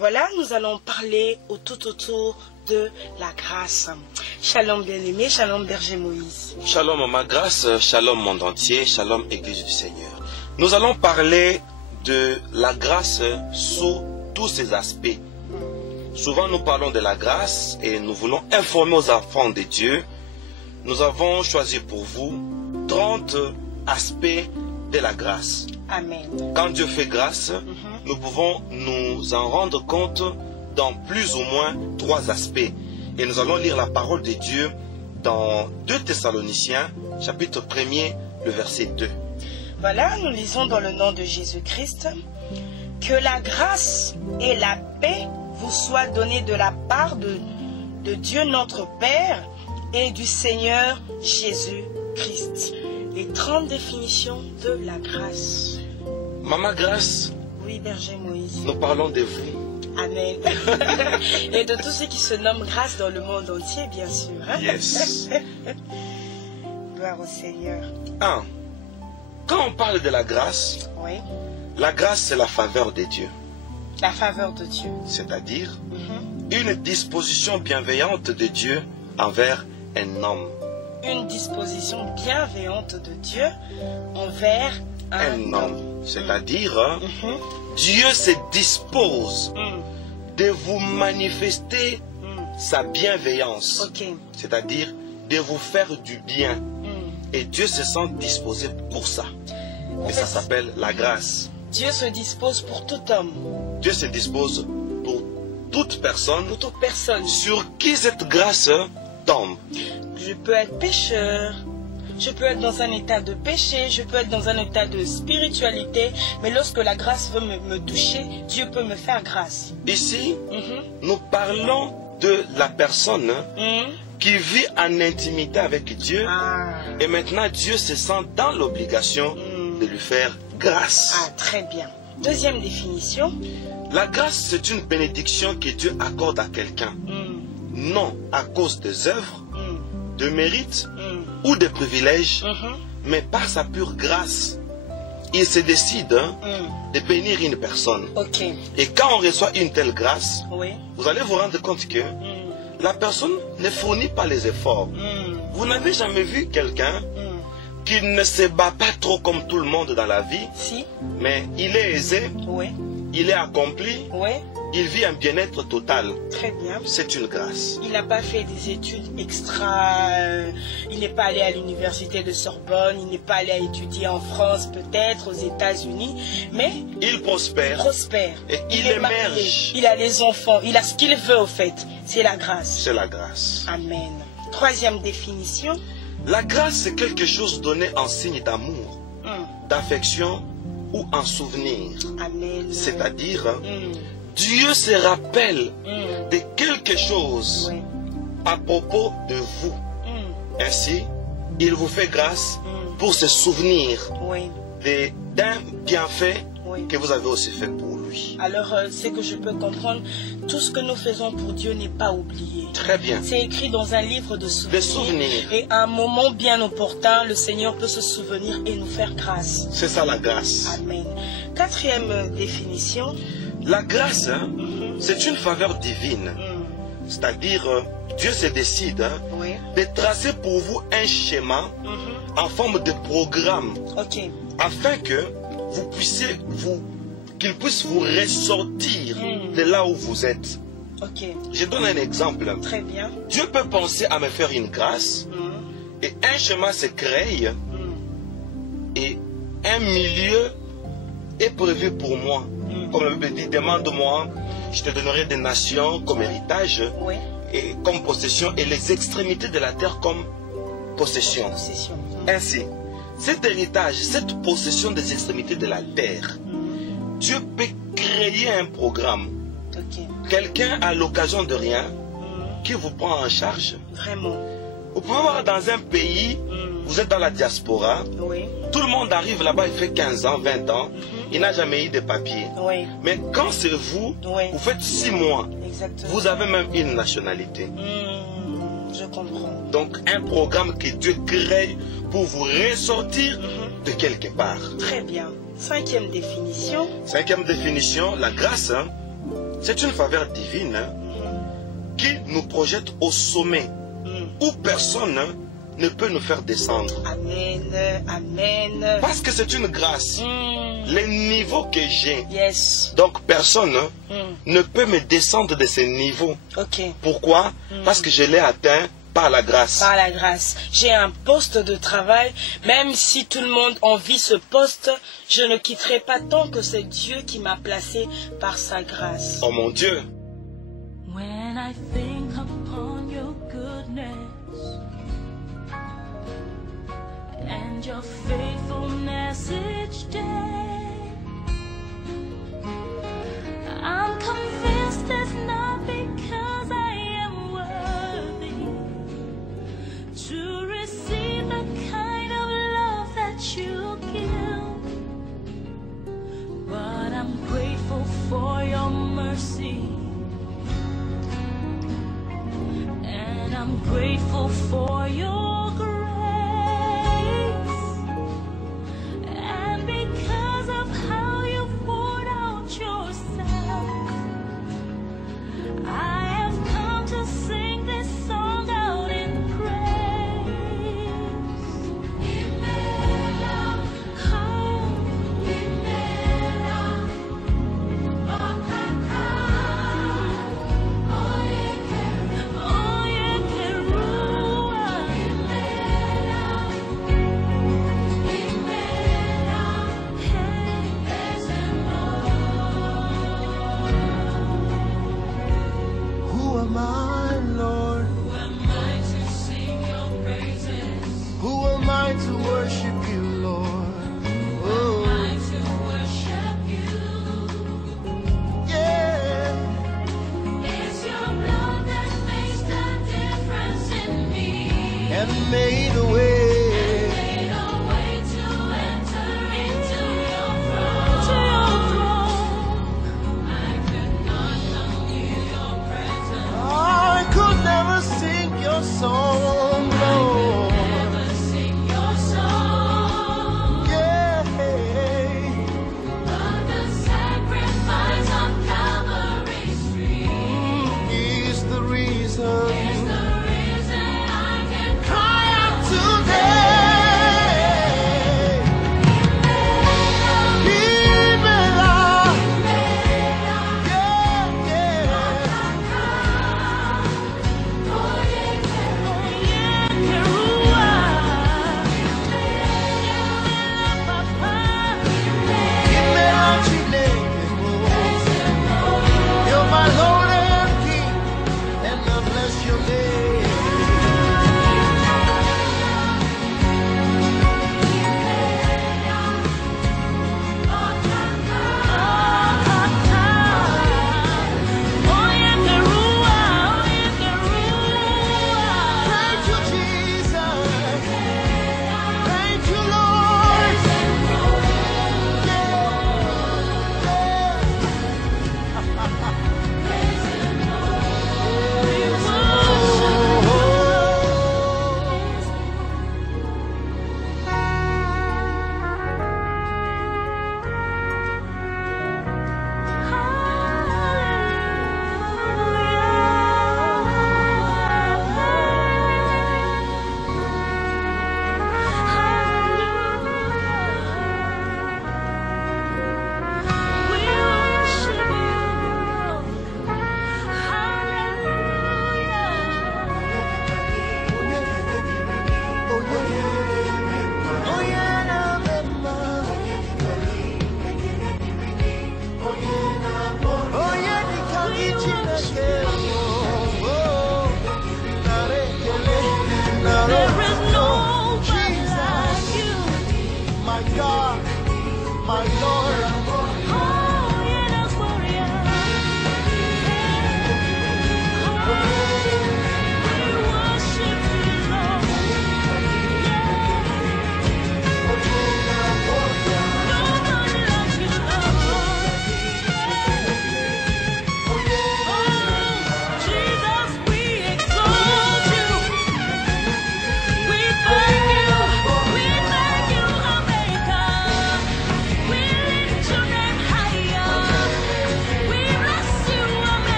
Voilà, nous allons parler tout autour de la grâce. Shalom bien-aimé, shalom berger Moïse. Shalom ma grâce, shalom monde entier, shalom Église du Seigneur. Nous allons parler de la grâce sous tous ses aspects. Souvent nous parlons de la grâce et nous voulons informer aux enfants de Dieu. Nous avons choisi pour vous 30 aspects de la grâce. Amen. Quand Dieu fait grâce, nous pouvons nous en rendre compte dans plus ou moins 3 aspects. Et nous allons lire la parole de Dieu dans 2 Thessaloniciens, chapitre 1er, le verset 2. Voilà, nous lisons dans le nom de Jésus-Christ. Que la grâce et la paix vous soient données de la part de Dieu notre Père et du Seigneur Jésus-Christ. Les 30 définitions de la grâce. Maman Grâce, Oui, berger Moïse. nous parlons de vous. Amen. Et de tous ceux qui se nomment grâce dans le monde entier, bien sûr. Hein? Yes. Gloire au Seigneur. 1. Quand on parle de la grâce, Oui. la grâce c'est la faveur de Dieu. La faveur de Dieu. C'est-à-dire une disposition bienveillante de Dieu envers un homme. Une disposition bienveillante de Dieu envers un homme. C'est-à-dire, Dieu se dispose de vous manifester sa bienveillance. Ok. C'est-à-dire de vous faire du bien. Et Dieu se sent disposé pour ça. Et ça s'appelle la grâce. Dieu se dispose pour tout homme. Dieu se dispose pour toute personne Pour toute personne. sur qui cette grâce tombe. Je peux être pécheur. Je peux être dans un état de péché, je peux être dans un état de spiritualité, mais lorsque la grâce veut me toucher, Dieu peut me faire grâce. Ici, nous parlons de la personne qui vit en intimité avec Dieu. Et maintenant, Dieu se sent dans l'obligation de lui faire grâce. Ah, très bien. Deuxième définition. La grâce, c'est une bénédiction que Dieu accorde à quelqu'un. Non à cause des œuvres, de mérite ou de privilèges, mais par sa pure grâce. Il se décide de bénir une personne. Ok. Et quand on reçoit une telle grâce, Oui. vous allez vous rendre compte que la personne ne fournit pas les efforts. Vous n'avez jamais vu quelqu'un qui ne se bat pas trop comme tout le monde dans la vie, Si. mais il est aisé, Oui. il est accompli, Oui. il vit un bien-être total. Très bien. C'est une grâce. Il n'a pas fait des études extra. Il n'est pas allé à l'université de Sorbonne. Il n'est pas allé à étudier en France, peut-être, aux États-Unis. Mais Il il prospère prospère. et il est marié. émerge. Il a les enfants. Il a ce qu'il veut, au fait. C'est la grâce. C'est la grâce. Amen. Troisième définition. La grâce, c'est quelque chose donné en signe d'amour, d'affection ou en souvenir. Amen. C'est-à-dire, Dieu se rappelle de quelque chose Oui. à propos de vous. Ainsi, il vous fait grâce pour se souvenir Oui. d'un bienfait Oui. que vous avez aussi fait pour lui. Alors, c'est que je peux comprendre, tout ce que nous faisons pour Dieu n'est pas oublié. Très bien. C'est écrit dans un livre de souvenirs. Des souvenirs. Et à un moment bien opportun, le Seigneur peut se souvenir et nous faire grâce. C'est ça la grâce. Amen. Quatrième définition. La grâce, c'est une faveur divine. C'est-à-dire, Dieu se décide Oui. de tracer pour vous un schéma en forme de programme Ok. afin que vous puissiez qu'il puisse vous ressortir de là où vous êtes. Ok. Je donne un exemple. Très bien. Dieu peut penser à me faire une grâce et un schéma se crée et un milieu est prévu pour moi. Comme la Bible dit, demande-moi, je te donnerai des nations comme héritage Oui. et comme possession et les extrémités de la terre comme possession. Possession. Ainsi, cet héritage, cette possession des extrémités de la terre, Dieu peut créer un programme. Ok. Quelqu'un à l'occasion de rien qui vous prend en charge. Vraiment. Vous pouvez voir dans un pays, vous êtes dans la diaspora, Oui. tout le monde arrive là-bas, il fait 15 ans, 20 ans, il n'a jamais eu de papier. Oui. Mais quand c'est vous, Oui. vous faites 6 mois, Exactement. vous avez même une nationalité. Je comprends. Donc un programme que Dieu crée pour vous ressortir de quelque part. Très bien. Cinquième définition. Cinquième définition, la grâce, C'est une faveur divine qui nous projette au sommet où personne ne peut nous faire descendre. Amen. Amen. Parce que c'est une grâce. Les niveaux que j'ai. Yes. Donc personne ne peut me descendre de ces niveaux. Ok. Pourquoi? Parce que je l'ai atteint par la grâce. Par la grâce. J'ai un poste de travail. Même si tout le monde envie ce poste, je ne quitterai pas tant que c'est Dieu qui m'a placé par sa grâce. Oh mon Dieu. When I think upon your goodness and your faithfulness each day, I'm convinced it's not because I am worthy to receive the kind of love that you give, but I'm grateful for your mercy, and I'm grateful for your grace, and because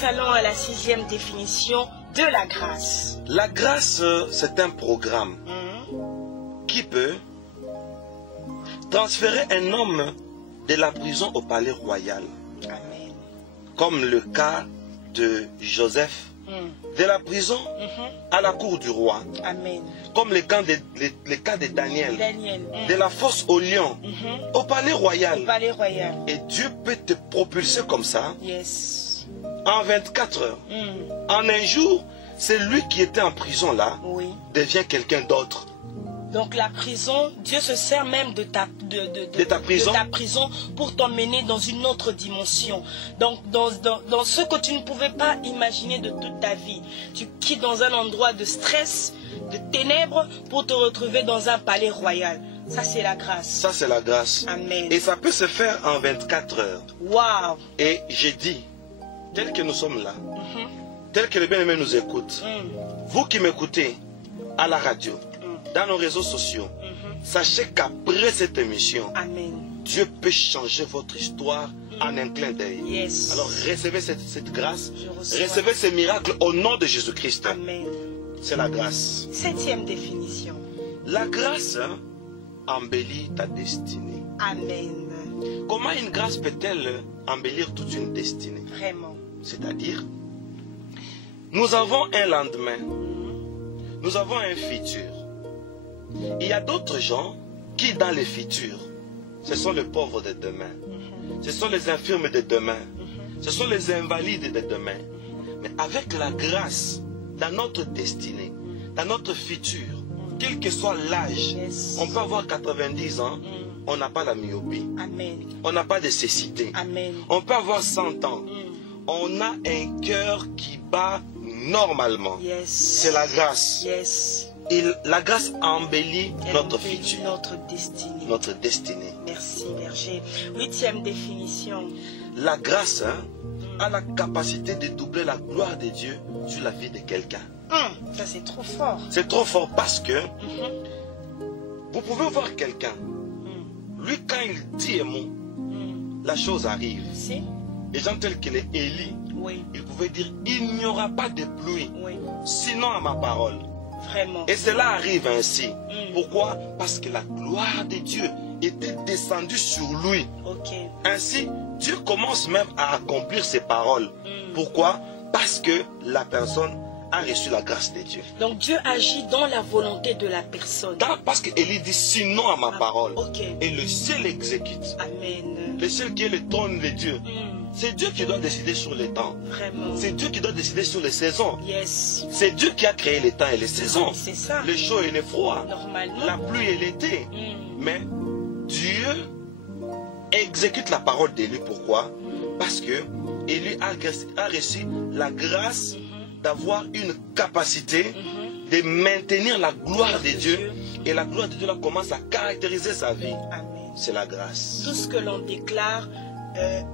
Nous allons à la 6e définition de la grâce. La grâce, c'est un programme qui peut transférer un homme de la prison au palais royal. Amen. Comme le cas de Joseph, de la prison à la cour du roi. Amen. Comme le cas de Daniel, Daniel. de la fosse au lion, au palais royal. Palais royal. Et Dieu peut te propulser comme ça Yes. en 24 heures. En un jour, c'est lui qui était en prison là, Oui. devient quelqu'un d'autre. Donc la prison, Dieu se sert même de ta prison pour t'emmener dans une autre dimension. Donc dans ce que tu ne pouvais pas imaginer de toute ta vie. Tu quittes dans un endroit de stress, de ténèbres pour te retrouver dans un palais royal. Ça c'est la grâce. Ça c'est la grâce. Amen. Et ça peut se faire en 24 heures. Waouh. Et j'ai dit, tel que nous sommes là, tel que les bien-aimés nous écoutent, vous qui m'écoutez à la radio, dans nos réseaux sociaux, sachez qu'après cette émission, Amen. Dieu peut changer votre histoire en un clin d'œil. Yes. Alors recevez cette grâce, Je reçois. recevez ces miracles au nom de Jésus-Christ. Amen. C'est la grâce. 7e définition. La grâce embellit ta destinée. Amen. Comment une grâce peut-elle embellir toute une destinée? Vraiment. C'est-à-dire, nous avons un lendemain, nous avons un futur. Il y a d'autres gens qui, dans le futur, ce sont les pauvres de demain, ce sont les infirmes de demain, ce sont les invalides de demain. Mais avec la grâce, dans notre destinée, dans notre futur, quel que soit l'âge, Yes. on peut avoir 90 ans, on n'a pas la myopie, Amen. on n'a pas de cécité, Amen. on peut avoir 100 ans, on a un cœur qui bat normalement. Yes. C'est la grâce. Yes. Et la grâce embellit Elle notre embellit futur, notre destinée. notre destinée. Merci, berger. 8e définition. La grâce a la capacité de doubler la gloire de Dieu sur la vie de quelqu'un. Ça, c'est trop fort. C'est trop fort parce que vous pouvez voir quelqu'un, lui quand il dit un mot, la chose arrive. Si? Les gens tels que les Élie, Oui. ils pouvaient dire, il n'y aura pas de pluie, Oui. sinon à ma parole. Vraiment. Et cela arrive ainsi. Pourquoi? Parce que la gloire de Dieu était descendue sur lui. Ok. Ainsi, Dieu commence même à accomplir ses paroles. Pourquoi? Parce que la personne a reçu la grâce de Dieu. Donc Dieu agit dans la volonté de la personne. Parce qu'Élie dit sinon à ma parole. Ok. Et le ciel exécute. Amen. Le ciel qui est le trône de Dieu. C'est Dieu qui doit décider sur les temps. Vraiment. C'est Dieu qui doit décider sur les saisons. Yes. C'est Dieu qui a créé les temps et les saisons. C'est ça. Le chaud et le froid. Normalement. La pluie et l'été. Mais Dieu exécute la parole d'Élie. Pourquoi? Parce que Élie a reçu la grâce d'avoir une capacité de maintenir la gloire de Dieu. Et la gloire de Dieu là commence à caractériser sa vie. Amen. C'est la grâce. Tout ce que l'on déclare,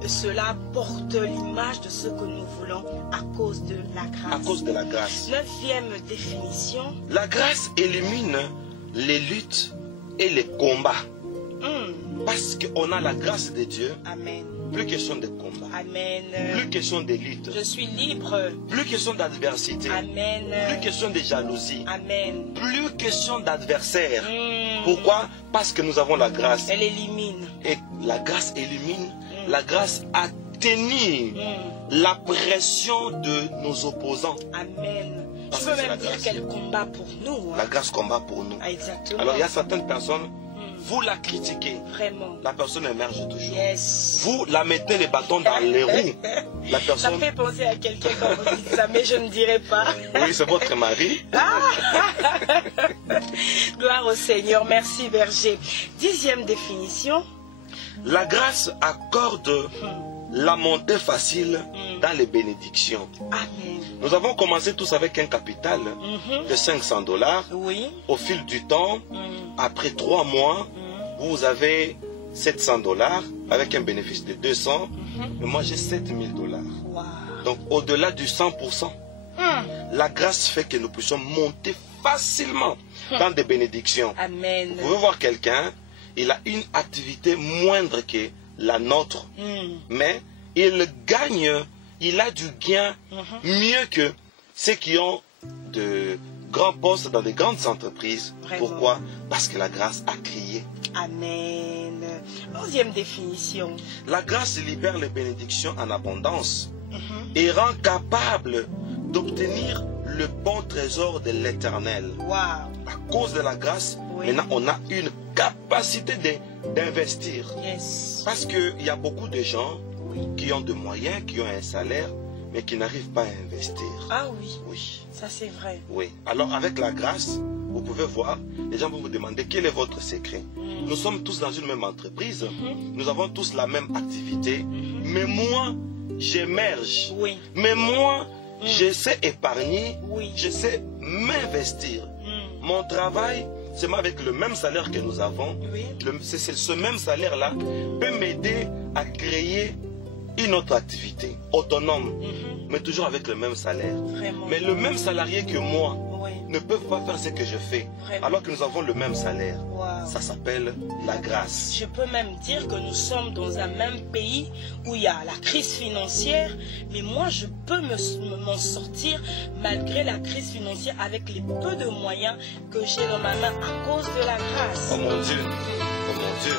cela porte l'image de ce que nous voulons à cause de la grâce. À cause de la grâce. 9e définition. La grâce élimine les luttes et les combats. Parce qu'on a la grâce de Dieu, Amen. plus question de combat, Amen. plus question de lutte, Je suis libre. plus question d'adversité, Amen. plus question de jalousie, Amen. plus question d'adversaire. Pourquoi? Parce que nous avons la grâce. Elle élimine. Et la grâce élimine, la grâce atténue la pression de nos opposants. Amen. Je Parce peux que c'est même la dire grâce. qu'elle combat pour nous. La grâce combat pour nous. Ah, exactement. Alors il y a certaines personnes, vous la critiquez, Vraiment. la personne émerge toujours. Yes. Vous la mettez les bâtons dans les roues. La Ça personne, fait penser à quelqu'un quand vous dites ça, mais je ne dirai pas. oui, c'est votre mari. Gloire au Seigneur. Merci, berger. 10e définition. La grâce accorde la montée facile dans les bénédictions. Amen. Nous avons commencé tous avec un capital de $500. Oui. Au fil du temps, après 3 mois, vous avez $700 avec un bénéfice de 200. Et moi, j'ai $7000. Wow. Donc, au-delà du 100%, la grâce fait que nous puissions monter facilement dans des bénédictions. Amen. Vous pouvez voir quelqu'un, il a une activité moindre que la nôtre, mais il gagne il a du gain mieux que ceux qui ont de grands postes dans des grandes entreprises. Vraiment. Pourquoi? Parce que la grâce a crié. Amen. 11e définition. La grâce libère les bénédictions en abondance et rend capable d'obtenir le bon trésor de l'Éternel. Wow. À cause de la grâce, Oui. maintenant on a une capacité d'investir. Yes. Parce qu'il y a beaucoup de gens Oui. qui ont des moyens, qui ont un salaire, mais qui n'arrivent pas à investir. Ah oui, Oui, ça c'est vrai. oui. Alors avec la grâce, vous pouvez voir, les gens vont vous demander quel est votre secret. Nous sommes tous dans une même entreprise, nous avons tous la même activité, mais moi, j'émerge. Oui. Mais moi, je sais épargner, Oui. je sais m'investir. Mon travail, c'est moi avec le même salaire que nous avons. Oui. Ce même salaire-là peut m'aider à créer une autre activité autonome, mais toujours avec le même salaire. Vraiment. Mais le même salarié que moi Oui. ne peut pas faire ce que je fais, Vraiment. alors que nous avons le même salaire. Wow. Ça s'appelle la grâce. Je peux même dire que nous sommes dans un même pays où il y a la crise financière, mais moi je peux m'en sortir malgré la crise financière avec les peu de moyens que j'ai dans ma main à cause de la grâce. Oh mon Dieu, oh mon Dieu.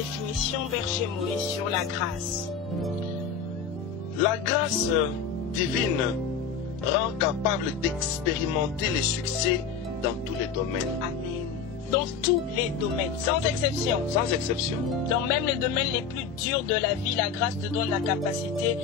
définition, Berger Moïse, sur la grâce. La grâce divine rend capable d'expérimenter les succès dans tous les domaines. Amen. Dans tous les domaines, sans exception. Sans exception. Dans même les domaines les plus durs de la vie, la grâce te donne la capacité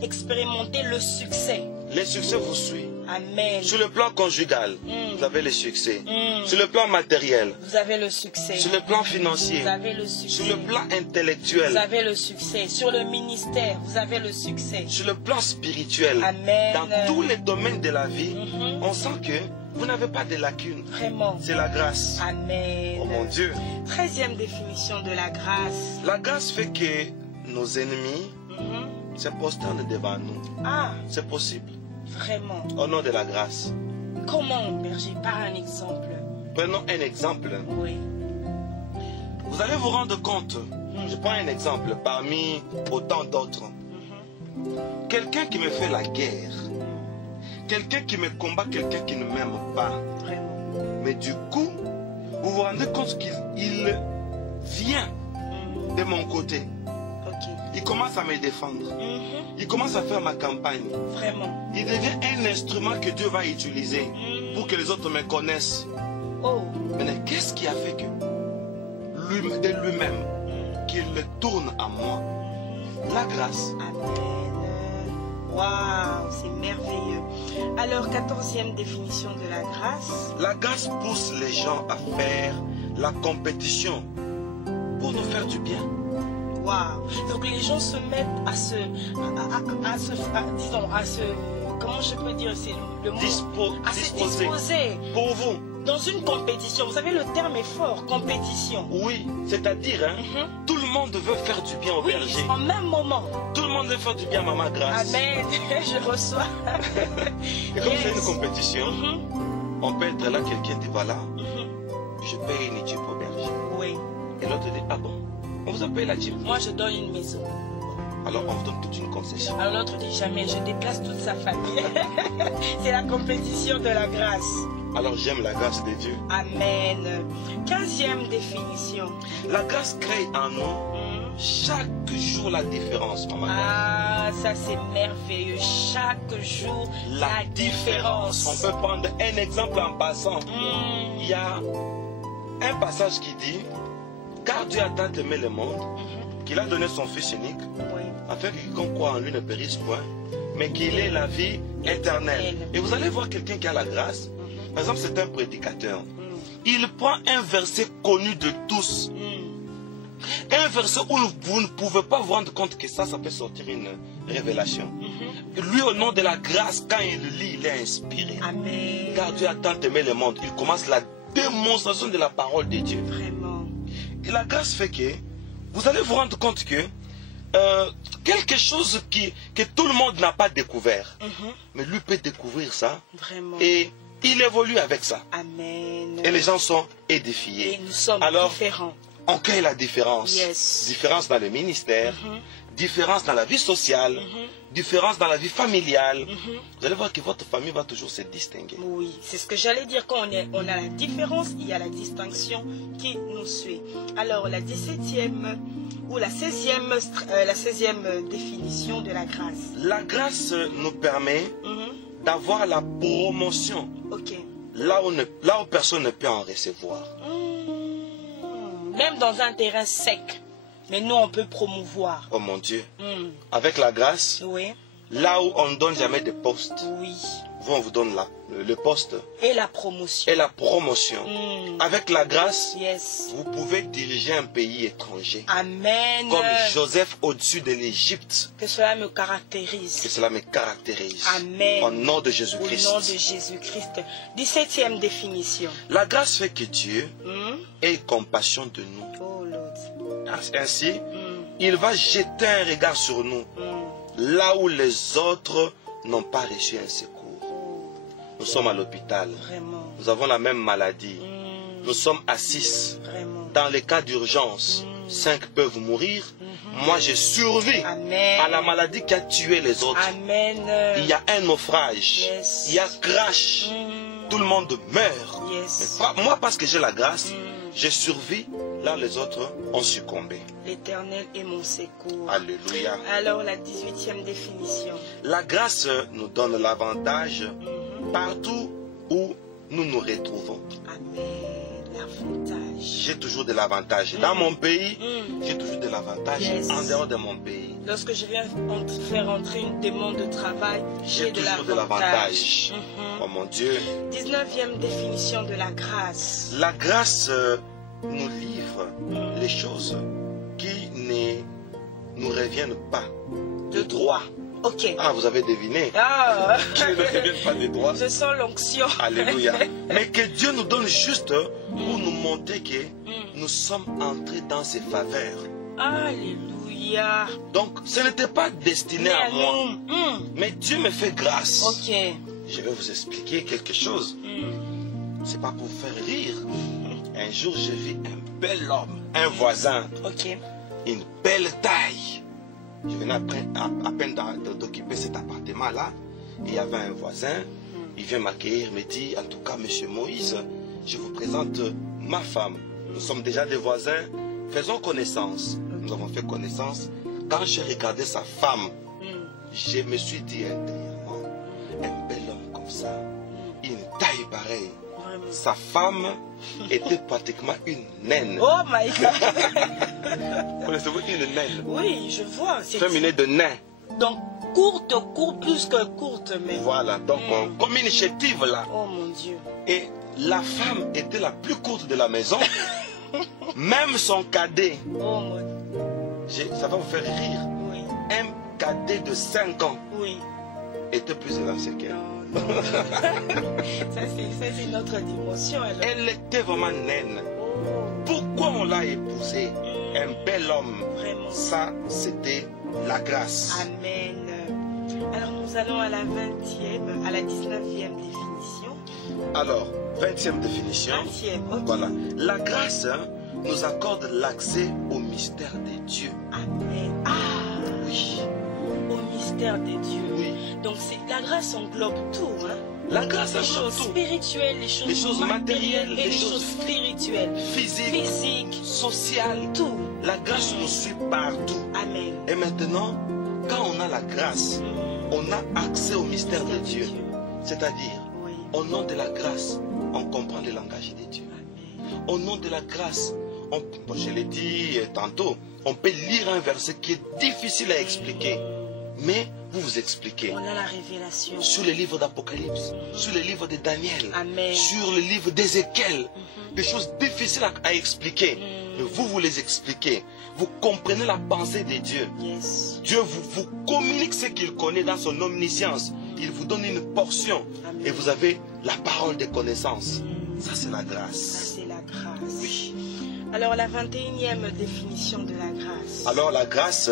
d'expérimenter le succès. Les succès vous suivent. Amen. Sur le plan conjugal, vous avez les succès. Sur le plan matériel, Vous avez le succès. sur le plan financier, Vous avez le succès. sur le plan Vous intellectuel, avez le succès. Sur le ministère, vous avez le succès. sur le plan spirituel, Amen. dans tous les domaines de la vie, on sent que vous n'avez pas de lacunes. Vraiment. C'est la grâce. Amen. Oh mon Dieu. 13e définition de la grâce. La grâce fait que nos ennemis se prosternent devant nous. Ah, C'est possible. vraiment. Au nom de la grâce. Comment, Berger? Par un exemple. Prenons un exemple. Oui. Vous allez vous rendre compte. Je prends un exemple parmi autant d'autres. Quelqu'un qui me fait la guerre. Quelqu'un qui me combat, quelqu'un qui ne m'aime pas. Vraiment. Mais du coup, vous vous rendez compte qu'il vient de mon côté. Ok. Il commence à me défendre. Il commence à faire ma campagne. Vraiment. Il devient un instrument que Dieu va utiliser pour que les autres me connaissent. Oh. Mais qu'est-ce qui a fait que de lui-même, qu'il le tourne à moi? La grâce. Amen. Waouh, c'est merveilleux. Alors, 14e définition de la grâce. La grâce pousse les gens à faire la compétition pour nous faire du bien. Waouh. Donc les gens se mettent à se, comment je peux dire, c'est le mot, à se Disposer disposer pour vous. dans une compétition. Vous savez, le terme est fort, compétition. Oui, c'est-à-dire, tout le monde veut faire du bien au Oui, berger. en même moment. Tout le monde veut faire du bien à Maman Grâce. Amen. Je reçois. Et comme c'est Yes. une compétition, on peut être là, quelqu'un dit voilà, je paye une étude au berger. Oui. Et l'autre dit ah bon, on vous a payé la dîme. Moi, je donne une maison. Alors on vous donne toute une concession. Alors l'autre dit jamais, je déplace toute sa famille. C'est la compétition de la grâce. Alors j'aime la grâce de Dieu. Amen. 15e définition. La grâce crée en nous chaque jour la différence, Maman. Ah, ça c'est merveilleux. Chaque jour, la différence. On peut prendre un exemple en passant. Il y a un passage qui dit, car Dieu a tant aimé le monde, qu'il a donné son Fils unique, Oui. afin que quiconque croit en lui ne périsse point, mais qu'il ait la vie éternelle. Et vous allez voir quelqu'un qui a la grâce. Par exemple, c'est un prédicateur. Il prend un verset connu de tous. Un verset où vous ne pouvez pas vous rendre compte que ça peut sortir une révélation. Lui, au nom de la grâce, quand il le lit, il est inspiré. Amen. Car Dieu a tant aimé le monde. Il commence la démonstration de la parole de Dieu. Vraiment. Et la grâce fait que vous allez vous rendre compte que quelque chose que tout le monde n'a pas découvert, mais lui peut découvrir ça. Vraiment. Et il évolue avec ça. Amen. Et les gens sont édifiés. Et nous sommes Alors, différents. on crée la différence. Yes. Différence dans le ministère, différence dans la vie sociale, différence dans la vie familiale. Vous allez voir que votre famille va toujours se distinguer. Oui, c'est ce que j'allais dire. Quand on a la différence, il y a la distinction qui nous suit. Alors, la 17e ou la 16e définition de la grâce. La grâce nous permet d'avoir la promotion Ok. là où personne ne peut en recevoir. Même dans un terrain sec. Mais nous, on peut promouvoir. Oh mon Dieu. Avec la grâce, Oui. là où on ne donne jamais de poste, Oui. on vous donne le poste Et la promotion. et la promotion. Avec la grâce, Yes. vous pouvez diriger un pays étranger. Amen. Comme Joseph au-dessus de l'Égypte. Que cela me Que caractérise. cela me caractérise. Amen. Au nom de Au Jésus-Christ. nom de Jésus-Christ. 17e définition. La grâce fait que Dieu ait compassion de nous. Oh Lord. Ainsi, il va jeter un regard sur nous, là où les autres n'ont pas reçu un secours. Nous sommes à l'hôpital. Vraiment. Nous avons la même maladie. Nous sommes à 6. Vraiment. Dans les cas d'urgence, 5 peuvent mourir. Moi, je survis Amen. à la maladie qui a tué les autres. Amen. Il y a un naufrage. Yes. Il y a crash. Tout le monde meurt. Yes. Mais moi, parce que j'ai la grâce, J'ai survécu, là les autres ont succombé. L'Éternel est mon secours. Alléluia. Alors la 18e définition. La grâce nous donne l'avantage partout où nous nous retrouvons. Amen. L'avantage. J'ai toujours de l'avantage. Dans mon pays, j'ai toujours de l'avantage. Yes. En dehors de mon pays, Lorsque je viens faire entrer une demande de travail, j'ai de toujours de l'avantage. l'avantage. Oh mon Dieu. 19e définition de la grâce. La grâce nous livre les choses qui ne nous reviennent pas de droit. Ok. Ah, vous avez deviné. Ah. Qui ne nous reviennent pas de droit. Je sens l'onction. Alléluia. Mais que Dieu nous donne juste pour nous montrer que nous sommes entrés dans ses faveurs. Alléluia. Donc, ce n'était pas destiné à moi. Mais Dieu me fait grâce. Ok. Je vais vous expliquer quelque chose. C'est pas pour vous faire rire. Un jour, j'ai vu un bel homme, un voisin, Ok. une belle taille. Je venais à peine d'occuper cet appartement-là. Il y avait un voisin. Il vient m'accueillir, me dit, en tout cas, monsieur Moïse, je vous présente ma femme. Nous sommes déjà des voisins. Faisons connaissance. Nous avons fait connaissance. Quand j'ai regardé sa femme, je me suis dit intérieurement, un bel homme comme ça, une taille pareille. Vraiment. Sa femme était pratiquement une naine. Oh my God. Connaissez-vous une naine? Oui, je vois. C'est Féminin de nain. donc courte, plus que courte, mais. Voilà, donc comme une chétive là. Oh mon Dieu. Et la femme était la plus courte de la maison. Même son cadet, Oh mon Dieu. ça va vous faire rire, Oui. un cadet de 5 ans Oui. était plus élancé qu'elle. Non, non. ça, c'est notre dimension. Alors. Elle était vraiment naine. Oh, Pourquoi on l'a épousée? Un bel homme. vraiment. Ça, c'était la grâce. Amen. Alors nous allons à la 20e, à la 19e définition. Alors, 20e définition. 20e, ok. Voilà. La grâce nous accorde l'accès au mystère de Dieu. Amen. Ah, Oui. au mystère de Dieu. Oui. Donc la grâce englobe tout. Hein? La grâce Les englobe choses tout. spirituelles, les choses matérielles et les choses spirituelles. Physique, Physique, social. tout. La grâce nous suit partout. Amen. Et maintenant, quand on a la grâce, on a accès au mystère de Dieu. C'est-à-dire, Oui. au nom de la grâce, on comprend le langage de Dieu. Amen. Au nom de la grâce, je l'ai dit tantôt, on peut lire un verset qui est difficile à expliquer. Mais vous vous expliquez. On a la révélation. Sur le livre d'Apocalypse, sur le livre de Daniel, Amen. sur le livre d'Ézéchiel, des choses difficiles à expliquer. Mais vous les expliquez. Vous comprenez la pensée de Dieu. Yes. Dieu vous communique ce qu'il connaît dans son omniscience. Il vous donne une portion. Amen. Et vous avez la parole de connaissance. Ça, c'est la Ça, grâce. c'est la grâce. Oui. Alors, la 21e définition de la grâce. Alors la grâce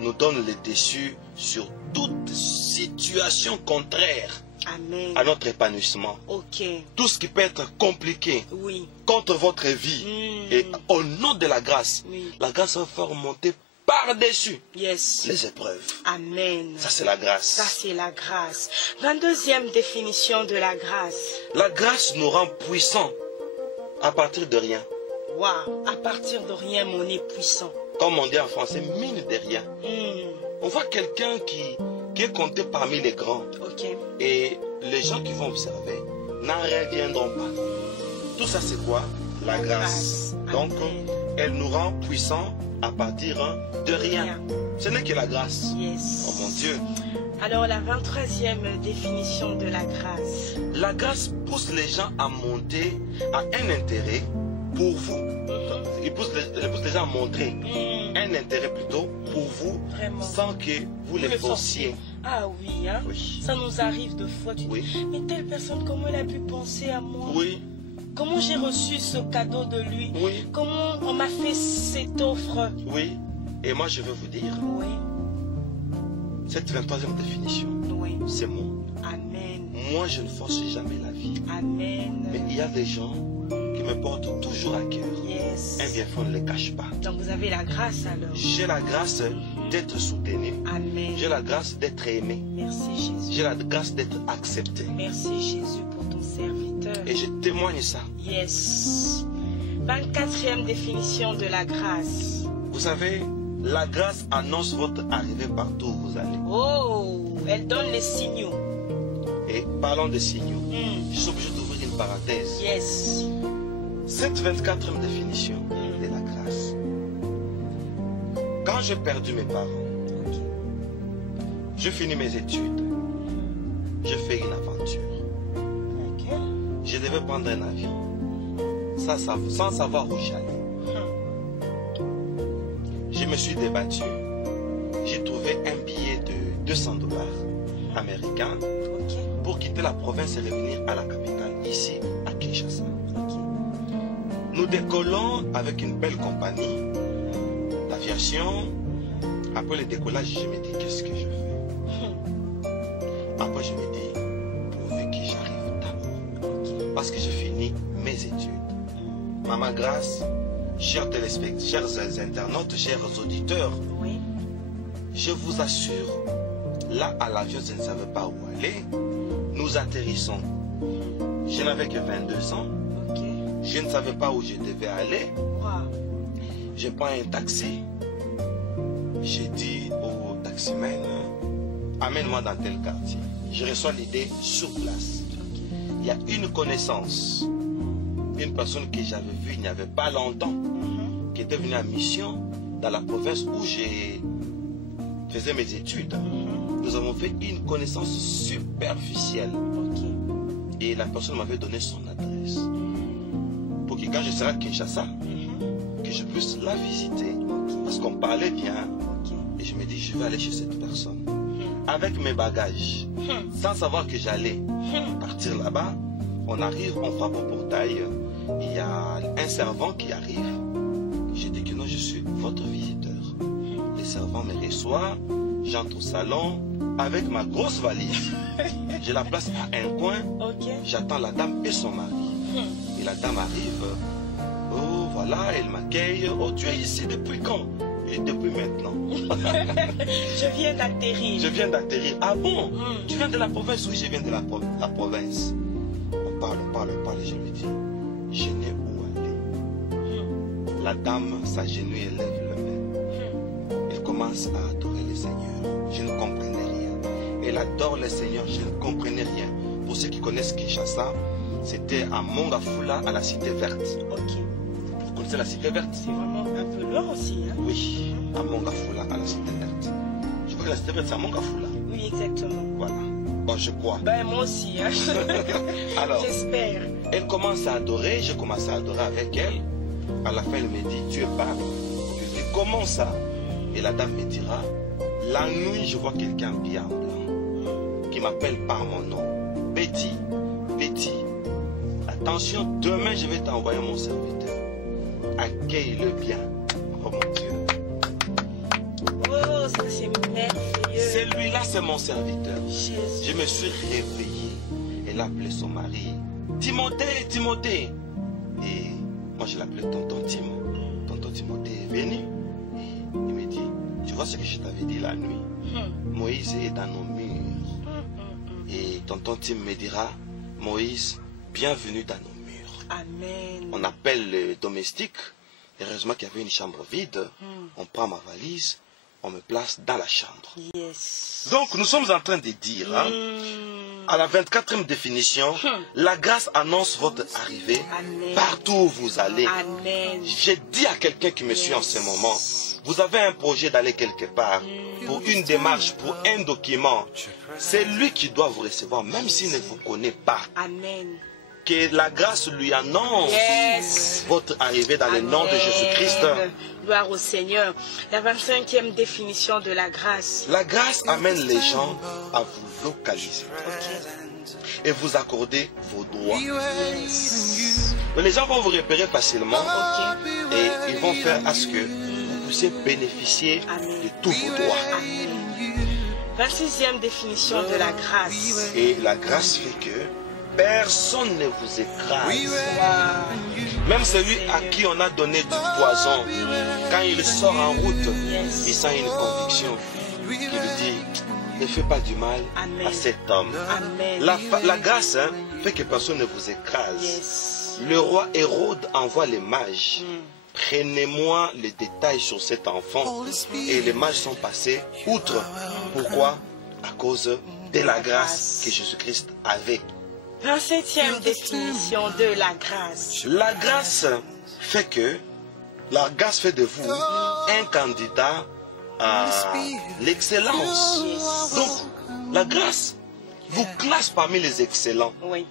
nous donne le dessus sur toute situation contraire Amen. à notre épanouissement. Ok. Tout ce qui peut être compliqué Oui. contre votre vie. Et au nom de la grâce, Oui. la grâce va faire monter par-dessus Yes. les épreuves. Amen. Ça, c'est la Ça, grâce. c'est la grâce. 22e définition de la grâce. La grâce nous rend puissants à partir de rien. Waouh. À partir de rien, mon est puissant. Comme on dit en français, mine de rien. Hmm. On voit quelqu'un qui est compté parmi les grands. Ok. Et les gens qui vont observer n'en reviendront pas. Tout ça, c'est quoi? La grâce. Donc, Amen. elle nous rend puissants à partir de rien. Ce n'est que la grâce. Yes. Oh mon Dieu. Alors, la 23e définition de la grâce. La grâce pousse les gens à monter à un intérêt pour vous. Elle pousse les gens à montrer un intérêt plutôt pour vous, Vraiment. sans que vous les forciez. Ah oui, hein? Oui. Ça nous arrive de fois. Tu Oui. dis, mais telle personne, comment elle a pu penser à moi? Oui, Comment j'ai reçu ce cadeau de lui? oui, Comment on m'a fait cette offre? oui. Et moi, je veux vous dire, Oui, cette 23e définition, oui. c'est moi. Amen. Moi, je ne force jamais la vie. Amen. Mais il y a des gens qui me portent toujours à cœur. Yes. Un bienfait, on ne le cache pas. Donc vous avez la grâce alors. J'ai la grâce d'être soutenu. Amen. J'ai la grâce d'être aimé. Merci Jésus. J'ai la grâce d'être accepté. Merci Jésus pour ton serviteur. Et je témoigne ça. Yes. 24e définition de la grâce. Vous savez, la grâce annonce votre arrivée partout où vous allez. Oh, elle donne les signaux. Et parlons des signaux. Hmm. Je suis obligé d'ouvrir une parenthèse. Yes. Cette 24e définition de la grâce. Quand j'ai perdu mes parents, Ok. je finis mes études, je fais une aventure. Laquelle? Je devais prendre un avion, sans savoir où j'allais. Je me suis débattu, j'ai trouvé un billet de $200 américains Ok. pour quitter la province et revenir à la capitale, ici, à Kinshasa. Ok. Nous décollons avec une belle compagnie d'aviation. Après le décollage, je me dis, qu'est-ce que je fais? Après, je me dis, pourvu que j'arrive d'abord. Parce que j'ai fini mes études. Maman Grâce, chers téléspectateurs, chers internautes, chers auditeurs, Oui. je vous assure, là à l'avion, je ne savais pas où aller. Nous atterrissons. Je n'avais que 22 ans. Ok. Je ne savais pas où je devais aller. Wow. Je prends un taxi. J'ai dit au taximan, amène-moi dans tel quartier. Je reçois l'idée sur place. Ok. Il y a une connaissance, une personne que j'avais vue il n'y avait pas longtemps, Mhm. qui était venue en mission dans la province où je faisais mes études. Mhm. Nous avons fait une connaissance superficielle. Ok. Et la personne m'avait donné son adresse. Pour que quand je serai à Kinshasa, Mhm. que je puisse la visiter. Ok. Parce qu'on parlait bien. Ok. Et je me dis, je vais aller chez cette personne. Mhm. Avec mes bagages. Mhm. Sans savoir que j'allais Mhm. partir là-bas. On arrive, on frappe au portail. Il y a un servant qui arrive. Je dis que non, je suis votre visiteur. Le servant me reçoit. J'entre au salon avec ma grosse valise. Je la place à un coin. Ok. J'attends la dame et son mari. Mhm. Et la dame arrive. Oh, voilà, elle m'accueille. Oh, tu es ici depuis quand? Et depuis maintenant. Je viens d'atterrir. Je viens d'atterrir. Ah bon? Mhm. Tu viens de la province? Oui, je viens de la province. On parle. Je lui dis, je n'ai où aller. Mhm. La dame s'agenouille et lève la main. Mhm. Elle commence à adorer le Seigneur. Je ne comprenais rien. Elle adore le Seigneur, je ne comprenais rien. Pour ceux qui connaissent Kinshasa, c'était à Mongafula, à la Cité Verte. Ok. Vous connaissez la Cité Verte? C'est vraiment un peu loin aussi. Hein? Oui, à Mongafula, à la Cité Verte. Je crois que la Cité Verte, c'est à Mongafula. Oui, exactement. Voilà. Bon, je crois. Ben, moi aussi. Hein? Alors, J'espère. elle commence à adorer, je commence à adorer avec elle. À la fin, elle me dit, tu es pas. Je lui dis, comment ça? Et la dame me dira, la nuit, je vois quelqu'un bien en blanc qui m'appelle par mon nom. Betty, Betty, attention, demain, je vais t'envoyer mon serviteur. Accueille-le bien. Oh mon Dieu. Oh, ça c'est merveilleux. Celui-là, c'est mon serviteur. Jésus. Je me suis réveillé. Elle a appelé son mari. Timothée, Timothée. Et moi, je l'appelais tonton Tim. Tonton Timothée est venu. Et il me dit, tu vois ce que je t'avais dit la nuit? Moïse est dans nos murs. Et tonton Tim me dira, Moïse, bienvenue dans nos murs. Amen. On appelle le domestique. Heureusement qu'il y avait une chambre vide. On prend ma valise. On me place dans la chambre. Yes. Donc, nous sommes en train de dire, hein, à la 24e définition, la grâce annonce votre arrivée Amen. partout où vous allez. Amen. J'ai dit à quelqu'un qui me suit en ce moment, vous avez un projet d'aller quelque part, pour une démarche, pour un document. C'est lui qui doit vous recevoir, même s'il ne vous connaît pas. Amen. Que la grâce lui annonce Yes. votre arrivée dans le nom de Amen. Jésus-Christ. Gloire au Seigneur. La 25e définition de la grâce. La grâce amène les gens à vous localiser et vous accorder vos droits. Mais les gens vont vous repérer facilement et ils vont faire à ce que vous puissiez bénéficier de tous vos droits. Amen. 26e définition de la grâce. Et la grâce fait que personne ne vous écrase. Wow. Même celui à qui on a donné du poison, quand il sort en route, il sent une conviction qui lui dit, ne fais pas du mal Amen. à cet homme. Amen. La grâce, hein, fait que personne ne vous écrase. Yes. Le roi Hérode envoie les mages. Prenez-moi les détails sur cet enfant. Et les mages sont passés outre. Pourquoi? À cause de la grâce que Jésus-Christ avait. 27e définition de la grâce. La grâce fait de vous un candidat à l'excellence. Donc, la grâce vous classe parmi les excellents. Oui.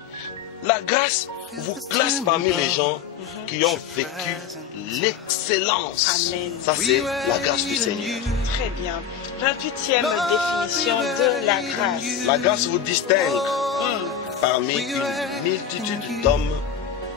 La grâce vous classe parmi les gens qui ont vécu l'excellence. Amen. Ça, c'est la grâce du Seigneur. Très bien. 28e définition de la grâce. La grâce vous distingue parmi une multitude d'hommes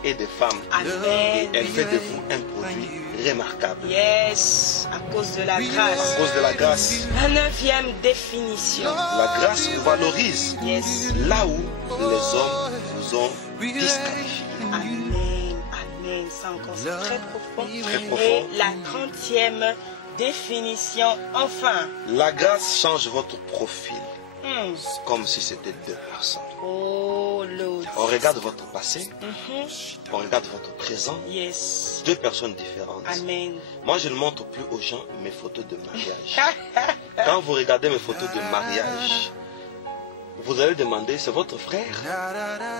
et de femmes. Amen. Elle fait de vous un produit remarquable. Yes, à cause de la À grâce. cause de la grâce, La 9e définition. la grâce vous valorise Yes. là où les hommes vous ont disqualifié. Amen. Amen. Ça encore, c'est très profond. Très profond. Et la 30e définition, enfin. La grâce change votre profil Hmm. comme si c'était deux personnes. Oh, Lord. On regarde votre passé, Mhm. on regarde votre présent, Yes. deux personnes différentes. Amen. Moi, je ne montre plus aux gens mes photos de mariage. Quand vous regardez mes photos de mariage, vous allez demander, c'est votre frère?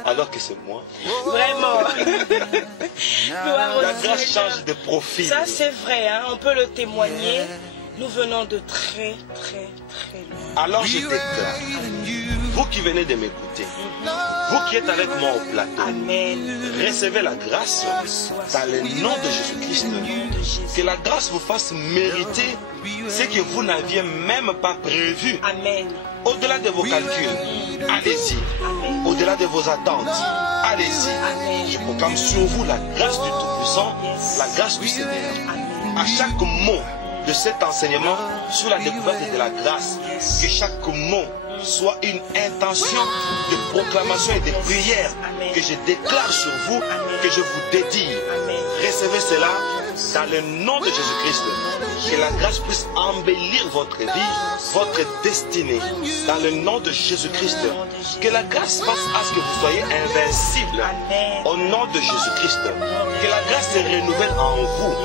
Alors que c'est moi. Vraiment. Gloire au La grâce Seigneur. change de profil. Ça, c'est vrai, hein, on peut le témoigner. Nous venons de très, très, très loin. Alors je déclare, vous qui venez de m'écouter, vous qui êtes avec moi au plateau, Amen. recevez la grâce dans le nom de Jésus-Christ. Que la grâce vous fasse mériter ce que vous n'aviez même pas prévu. Amen. Au-delà de vos calculs, allez-y. Amen. Au-delà de vos attentes, allez-y. Amen. Je proclame sur vous la grâce du Tout-Puissant, la grâce du Seigneur. Amen. À chaque mot de cet enseignement sur la découverte de la grâce, que chaque mot soit une intention de proclamation et de prière que je déclare sur vous, que je vous dédie. Amen. Recevez cela dans le nom de Jésus-Christ. Que la grâce puisse embellir votre vie, votre destinée, dans le nom de Jésus-Christ. Que la grâce fasse à ce que vous soyez invincible. Amen. Au nom de Jésus-Christ. Que la grâce se renouvelle en vous.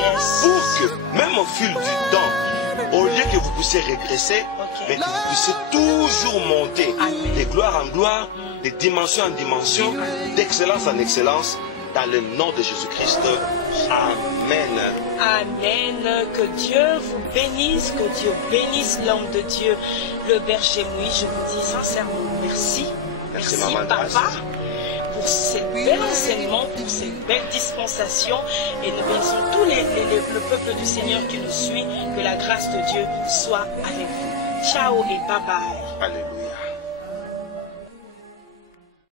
Pour que, même au fil du temps, au lieu que vous puissiez régresser, mais que vous puissiez toujours monter de gloire en gloire, de dimension en dimension, d'excellence en excellence, dans le nom de Jésus-Christ. Amen. Amen. Que Dieu vous bénisse, que Dieu bénisse l'homme de Dieu, le berger Moïse. Je vous dis sincèrement merci. Merci, Merci, Maman Papa, Grace. pour ces bel enseignement, pour ces belles dispensations. Et nous bénissons tout le peuple du Seigneur qui nous suit. Que la grâce de Dieu soit avec vous. Ciao et bye bye. Alléluia.